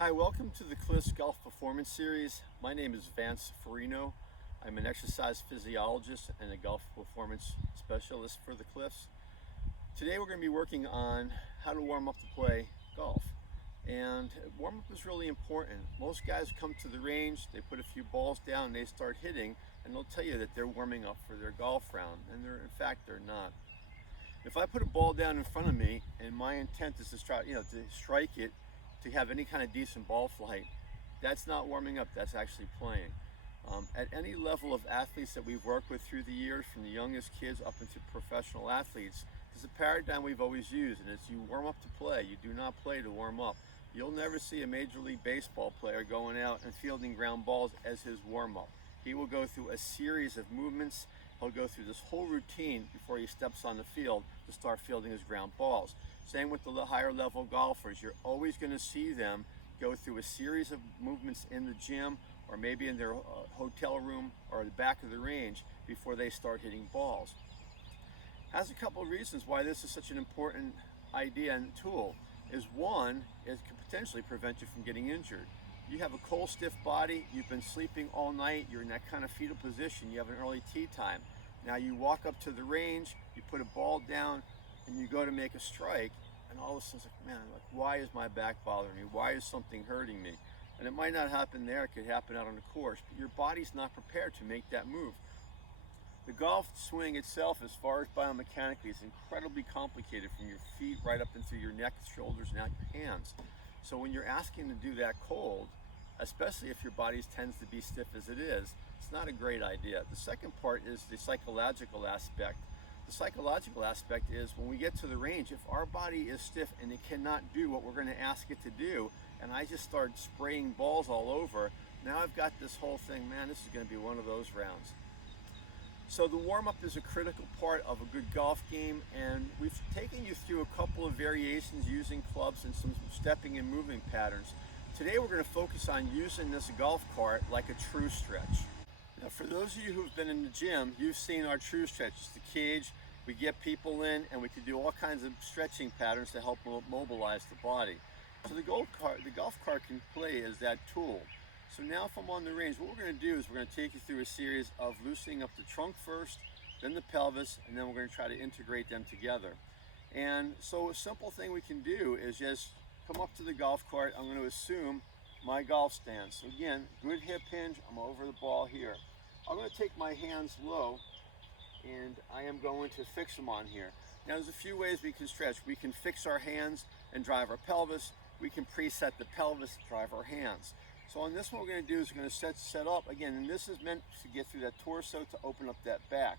Hi, welcome to the Cliffs Golf Performance Series. My name is Vance Farino. I'm an exercise physiologist and a golf performance specialist for the Cliffs. Today we're going to be working on how to warm up to play golf. And warm up is really important. Most guys come to the range, they put a few balls down, and they start hitting, and they'll tell you that they're warming up for their golf round, and in fact they're not. If I put a ball down in front of me and my intent is to try, to strike it, to have any kind of decent ball flight, that's not warming up, that's actually playing. At any level of athletes that we've worked with through the years, from the youngest kids up into professional athletes, there's a paradigm we've always used, and it's you warm up to play, you do not play to warm up. You'll never see a Major League Baseball player going out and fielding ground balls as his warm-up. He will go through a series of movements. He'll go through this whole routine before he steps on the field to start fielding his ground balls. Same with the higher level golfers. You're always going to see them go through a series of movements in the gym or maybe in their hotel room or the back of the range before they start hitting balls. Has a couple of reasons why this is such an important idea and tool. One, it can potentially prevent you from getting injured. You have a cold, stiff body, you've been sleeping all night, you're in that kind of fetal position, you have an early tee time. Now you walk up to the range, you put a ball down, and you go to make a strike, and all of a sudden it's like, man, why is my back bothering me? Why is something hurting me? And it might not happen there, it could happen out on the course, but your body's not prepared to make that move. The golf swing itself, as far as biomechanically, is incredibly complicated from your feet right up into your neck, shoulders, and out your hands. So when you're asking to do that cold, especially if your body tends to be stiff as it is, it's not a great idea. The second part is the psychological aspect. The psychological aspect is when we get to the range, if our body is stiff and it cannot do what we're going to ask it to do, and I just start spraying balls all over, now I've got this whole thing, man, this is going to be one of those rounds. So the warm-up is a critical part of a good golf game, and we've taken you through a couple of variations using clubs and some stepping and moving patterns. Today we're going to focus on using this golf cart like a true stretch. Now for those of you who've been in the gym, you've seen our true stretch. It's the cage, we get people in, and we can do all kinds of stretching patterns to help mobilize the body. So the golf cart can play as that tool. So now if I'm on the range, what we're going to do is we're going to take you through a series of loosening up the trunk first, then the pelvis, and then we're going to try to integrate them together. And so a simple thing we can do is just come up to the golf cart. I'm going to assume my golf stance. So again, good hip hinge, I'm over the ball here. I'm going to take my hands low, and I am going to fix them on here. Now there's a few ways we can stretch. We can fix our hands and drive our pelvis. We can preset the pelvis, drive our hands. So on this one, what we're going to do is we're going to set up again, and this is meant to get through that torso to open up that back.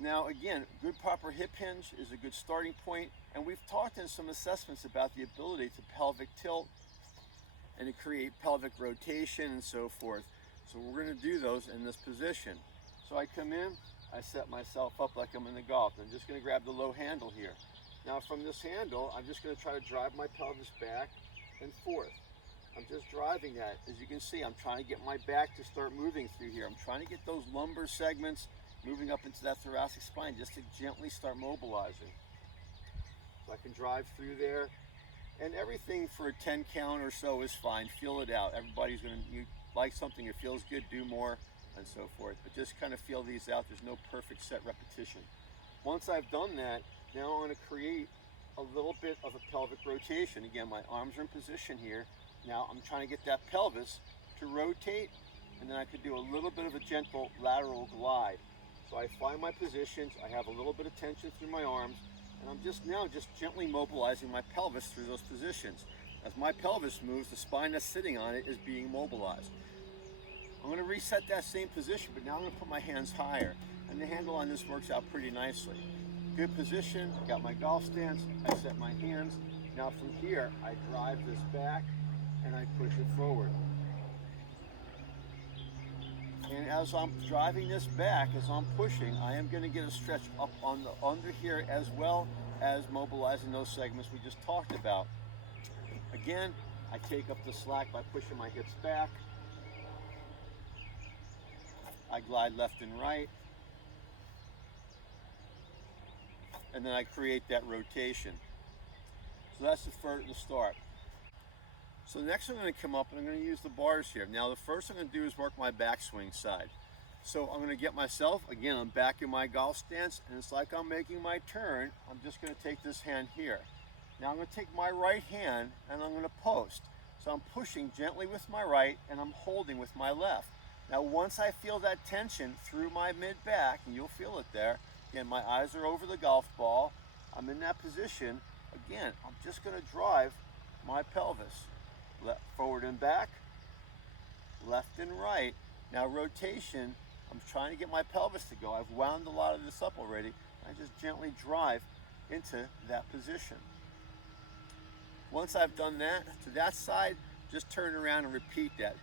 Now again, good proper hip hinge is a good starting point, and we've talked in some assessments about the ability to pelvic tilt and to create pelvic rotation and so forth. So we're going to do those in this position. So I come in, I set myself up like I'm in the golf. I'm just going to grab the low handle here. Now from this handle, I'm just going to try to drive my pelvis back and forth. I'm just driving that. As you can see, I'm trying to get my back to start moving through here. I'm trying to get those lumbar segments moving up into that thoracic spine just to gently start mobilizing. So I can drive through there. And everything for a 10 count or so is fine. Feel it out. Everybody's going to, you like something, it feels good, do more, and so forth. But just kind of feel these out. There's no perfect set repetition. Once I've done that, now I'm going to create a little bit of a pelvic rotation. Again, my arms are in position here. Now I'm trying to get that pelvis to rotate, and then I could do a little bit of a gentle lateral glide. So I find my positions, I have a little bit of tension through my arms, and I'm just gently mobilizing my pelvis through those positions. As my pelvis moves, the spine that's sitting on it is being mobilized. I'm going to reset that same position, but now I'm going to put my hands higher, and the handle on this works out pretty nicely. Good position, got my golf stance, I set my hands. Now from here, I drive this back, and I push it forward. And as I'm driving this back, as I'm pushing, I am going to get a stretch up on the under here as well as mobilizing those segments we just talked about. Again, I take up the slack by pushing my hips back. I glide left and right. And then I create that rotation. So that's the start. So next I'm going to come up and I'm going to use the bars here. Now the first I'm going to do is work my backswing side. So I'm going to get myself, again, I'm back in my golf stance, and it's like I'm making my turn. I'm just going to take this hand here. Now I'm going to take my right hand and I'm going to post. So I'm pushing gently with my right and I'm holding with my left. Now once I feel that tension through my mid-back, and you'll feel it there, again, my eyes are over the golf ball. I'm in that position. Again, I'm just going to drive my pelvis. Forward and back, left and right. Now rotation, I'm trying to get my pelvis to go. I've wound a lot of this up already. I just gently drive into that position. Once I've done that, to that side, just turn around and repeat that.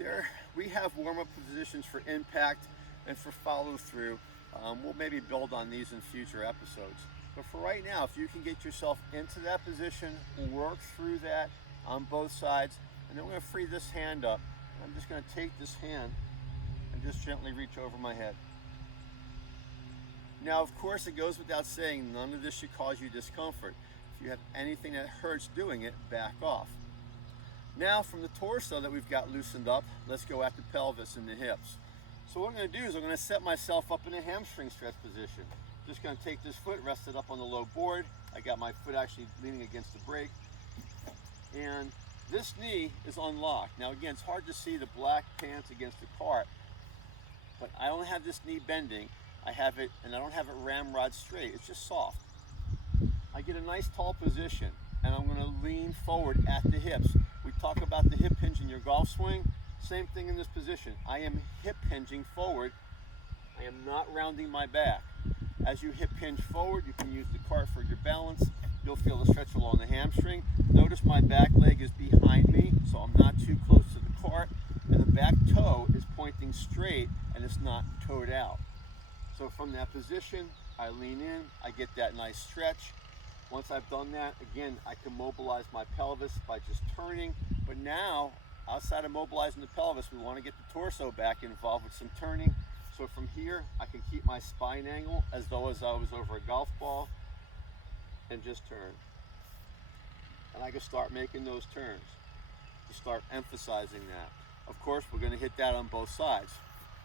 There, we have warm-up positions for impact and for follow-through. We'll maybe build on these in future episodes. But for right now, if you can get yourself into that position, work through that on both sides, and then we're going to free this hand up. I'm just going to take this hand and just gently reach over my head. Now, of course, it goes without saying, none of this should cause you discomfort. If you have anything that hurts doing it, back off. Now, from the torso that we've got loosened up, let's go at the pelvis and the hips. So what I'm going to do is I'm going to set myself up in a hamstring stretch position. Just going to take this foot, rest it up on the low board. I got my foot actually leaning against the brake. And this knee is unlocked. Now again, it's hard to see the black pants against the cart, but I don't have this knee bending. I have it, and I don't have it ramrod straight. It's just soft. I get a nice tall position, and I'm going to lean forward at the hips. We talk about the hip hinge in your golf swing. Same thing in this position. I am hip hinging forward. I am not rounding my back. As you hip hinge forward, you can use the cart for your balance. You'll feel the stretch along the hamstring. Notice my back leg is behind me, so I'm not too close to the cart, and the back toe is pointing straight and it's not toed out. So from that position, I lean in, I get that nice stretch. Once I've done that, again, I can mobilize my pelvis by just turning, but now, outside of mobilizing the pelvis, we want to get the torso back involved with some turning. So from here, I can keep my spine angle as though as I was over a golf ball, and just turn. And I can start making those turns to start emphasizing that. Of course, we're going to hit that on both sides.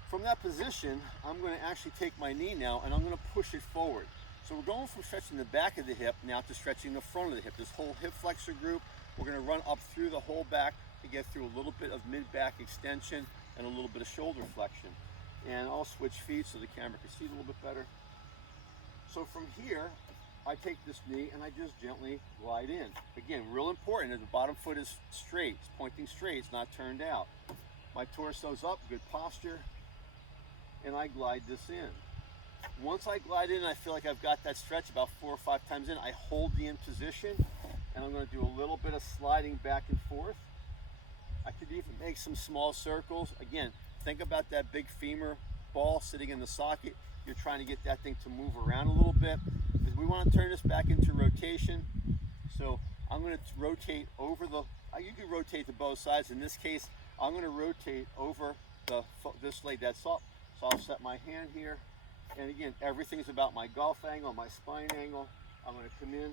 From that position, I'm going to actually take my knee now and I'm going to push it forward. So we're going from stretching the back of the hip now to stretching the front of the hip. This whole hip flexor group, we're going to run up through the whole back to get through a little bit of mid-back extension and a little bit of shoulder flexion. And I'll switch feet so the camera can see it a little bit better. So from here, I take this knee and I just gently glide in. Again, real important that the bottom foot is straight. It's pointing straight, it's not turned out. My torso's up, good posture, and I glide this in. Once I glide in, I feel like I've got that stretch about 4 or 5 times in. I hold the in position, and I'm going to do a little bit of sliding back and forth. I could even make some small circles. Again, think about that big femur ball sitting in the socket. You're trying to get that thing to move around a little bit, because we want to turn this back into rotation. So I'm going to rotate over the, you can rotate to both sides. In this case, I'm going to rotate over this leg that's up. So I'll set my hand here. And again, everything's about my golf angle, my spine angle. I'm going to come in.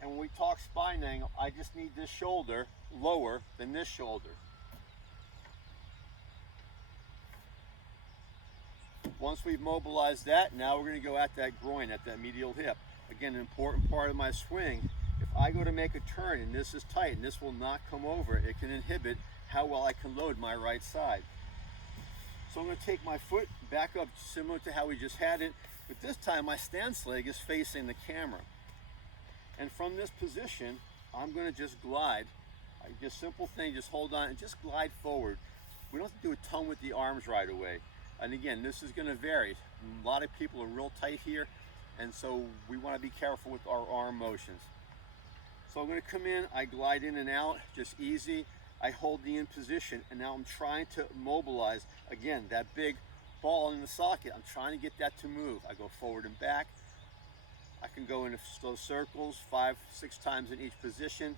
And when we talk spine angle, I just need this shoulder lower than this shoulder. Once we've mobilized that, now we're going to go at that groin, at that medial hip. Again, an important part of my swing. If I go to make a turn and this is tight and this will not come over, it can inhibit how well I can load my right side. So I'm going to take my foot back up similar to how we just had it, but this time my stance leg is facing the camera. And from this position, I'm going to just glide. Just simple thing, just hold on and just glide forward. We don't have to do a ton with the arms right away. And again, this is going to vary. A lot of people are real tight here, and so we want to be careful with our arm motions. So I'm going to come in, I glide in and out, just easy. I hold the in position, and now I'm trying to mobilize, again, that big ball in the socket. I'm trying to get that to move. I go forward and back. I can go into slow circles, 5, 6 times in each position.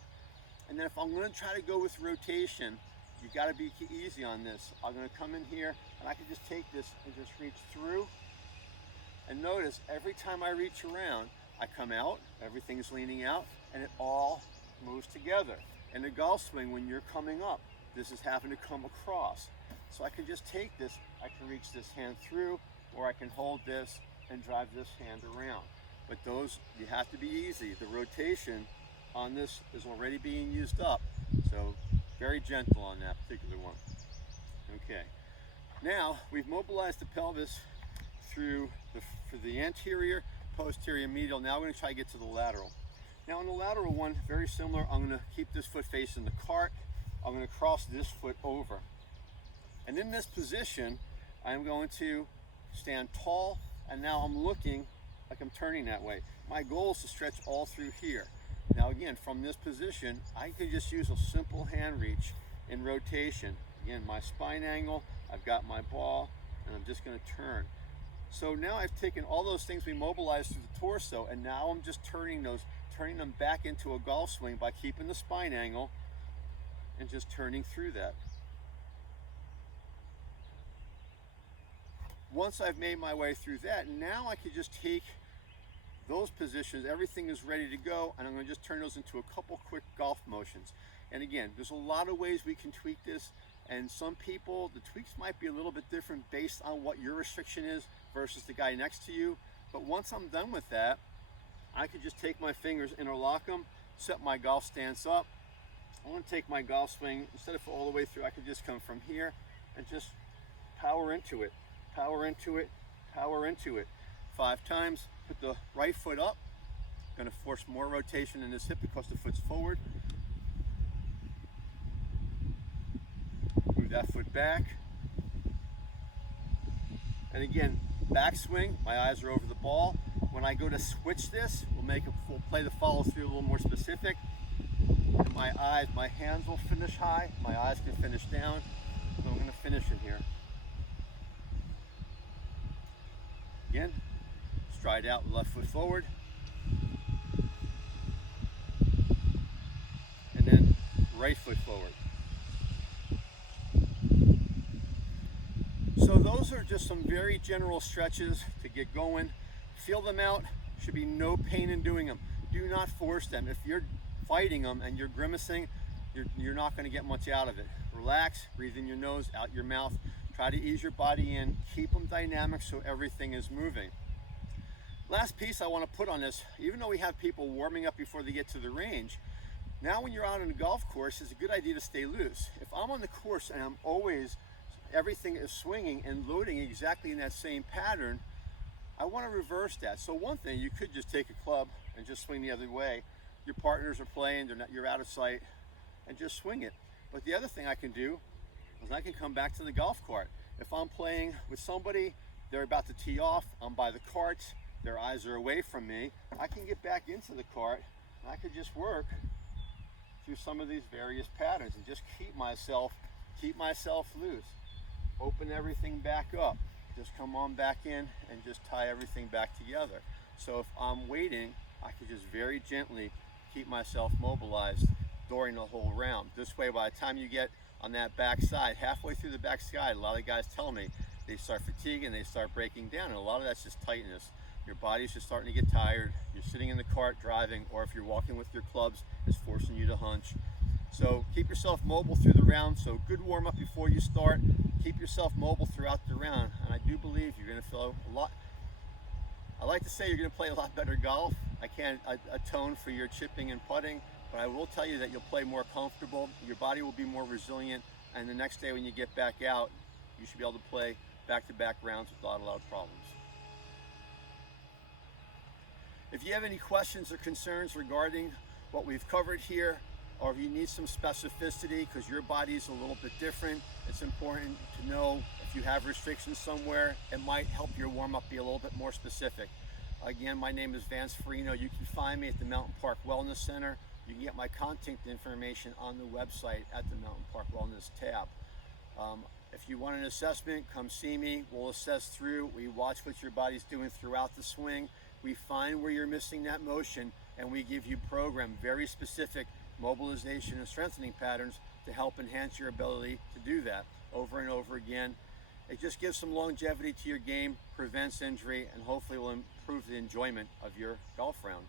And then if I'm going to try to go with rotation, you got to be easy on this. I'm going to come in here, and I can just take this and just reach through. And notice, every time I reach around, I come out, everything's leaning out, and it all moves goes together. In a golf swing, when you're coming up, this is having to come across. So I can just take this, I can reach this hand through, or I can hold this and drive this hand around. But those, you have to be easy. The rotation on this is already being used up. So very gentle on that particular one. Okay, now we've mobilized the pelvis through for the anterior, posterior, medial. Now we're going to try to get to the lateral. Now on the lateral one, very similar. I'm going to keep this foot facing the cart. I'm going to cross this foot over. And in this position, I'm going to stand tall, and now I'm looking like I'm turning that way. My goal is to stretch all through here. Now again, from this position, I could just use a simple hand reach in rotation. Again, my spine angle, I've got my ball, and I'm just going to turn. So now I've taken all those things we mobilized through the torso, and now I'm just turning them back into a golf swing by keeping the spine angle and just turning through that. Once I've made my way through that, now I could just take those positions, everything is ready to go, and I'm going to just turn those into a couple quick golf motions. And again, there's a lot of ways we can tweak this, and some people, the tweaks might be a little bit different based on what your restriction is versus the guy next to you. But once I'm done with that, I could just take my fingers, interlock them, set my golf stance up. I want to take my golf swing, instead of all the way through, I could just come from here and just power into it. Power into it, power into it. 5 times, put the right foot up. Going to force more rotation in this hip because the foot's forward. Move that foot back. And again, backswing, my eyes are over the ball. When I go to switch this, we'll play the follow through a little more specific. And my hands will finish high, my eyes can finish down. So I'm going to finish it here. Again, stride out, left foot forward. And then right foot forward. So those are just some very general stretches to get going. Feel them out, should be no pain in doing them. Do not force them. If you're fighting them and you're grimacing, you're not going to get much out of it. Relax, breathe in your nose, out your mouth. Try to ease your body in, keep them dynamic so everything is moving. Last piece I want to put on this, even though we have people warming up before they get to the range, now when you're out on a golf course, it's a good idea to stay loose. If I'm on the course and everything is swinging and loading exactly in that same pattern, I want to reverse that. So one thing, you could just take a club and just swing the other way. Your partners are playing, you're out of sight, and just swing it. But the other thing I can do is I can come back to the golf cart. If I'm playing with somebody, they're about to tee off, I'm by the carts, their eyes are away from me, I can get back into the cart, and I could just work through some of these various patterns and just keep myself loose. Open everything back up. Just come on back in and just tie everything back together. So if I'm waiting, I can just very gently keep myself mobilized during the whole round. This way, by the time you get on that back side, halfway through the back side, a lot of guys tell me they start fatiguing, they start breaking down, and a lot of that's just tightness. Your body's just starting to get tired. You're sitting in the cart driving, or if you're walking with your clubs, it's forcing you to hunch. So keep yourself mobile through the round. So good warm up before you start. Keep yourself mobile throughout the round, and I do believe you're going to feel a lot. I like to say you're going to play a lot better golf. I can't atone for your chipping and putting, but I will tell you that you'll play more comfortable. Your body will be more resilient, and the next day when you get back out, you should be able to play back-to-back rounds without a lot of problems. If you have any questions or concerns regarding what we've covered here, or if you need some specificity because your body is a little bit different, it's important to know if you have restrictions somewhere. It might help your warm-up be a little bit more specific. Again, my name is Vance Farino. You can find me at the Mountain Park Wellness Center. You can get my contact information on the website at the Mountain Park Wellness tab. If you want an assessment, come see me. We'll assess through. We watch what your body's doing throughout the swing. We find where you're missing that motion, and we give you very specific mobilization and strengthening patterns to help enhance your ability to do that over and over again. It just gives some longevity to your game, prevents injury, and hopefully will improve the enjoyment of your golf round.